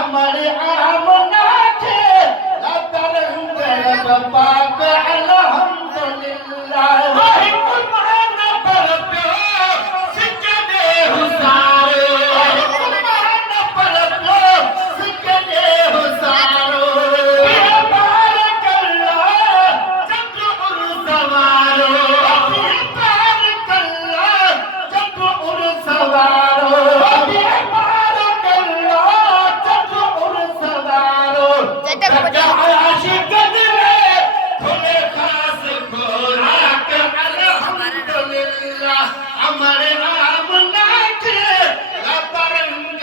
हमारे आमना के लतरंग पाक अल्हम्दुलिल्लाह वही कुर्बान परतो सिकदे हुसारो वही कुर्बान परतो सिकदे हुसारो ये बारक अल्लाह चक्र सवारो ये बारक अल्लाह चक्र सवारो ये बारक अल्लाह चक्र सवारो आशिक दिले खुले खास खुराक अल्हम्दुलिल्लाह हमारे आमना के लतरंग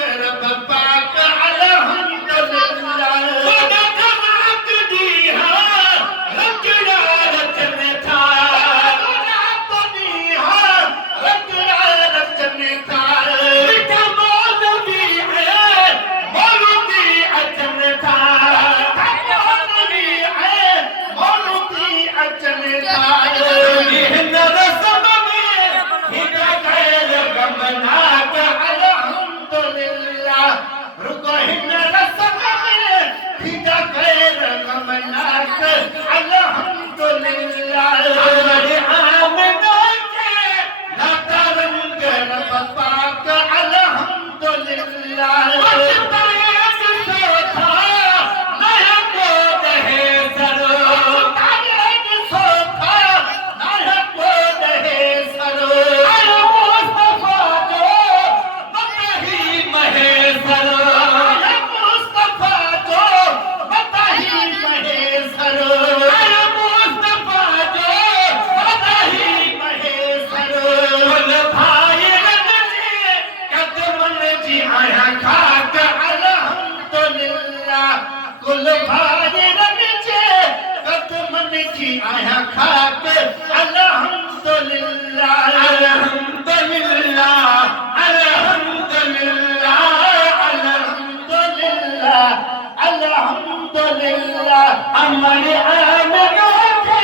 पाक अल्हम्दुलिल्लाह खुदा धमाक दी है रचना रचने था खुदा तो दी है रचना रचने था मिठा मौलवी है मौलवी अचने था मौलवी है मौलवी अचने था अल्हम्दुलिल्लाह रुको हिन रसम में हिदा खैर गमनाक अल्हम्दुलिल्लाह हमारे आमना के लतरंग पाक अल्हम्दुलिल्लाह कुल भाई रंग जे कदमन जी आया खाक अल्हम्दुलिल्लाह अल्हम्दुलिल्लाह अल्हम्दुलिल्लाह अल्हम्दुलिल्लाह अल्हम्दुलिल्लाह हमारे आमना के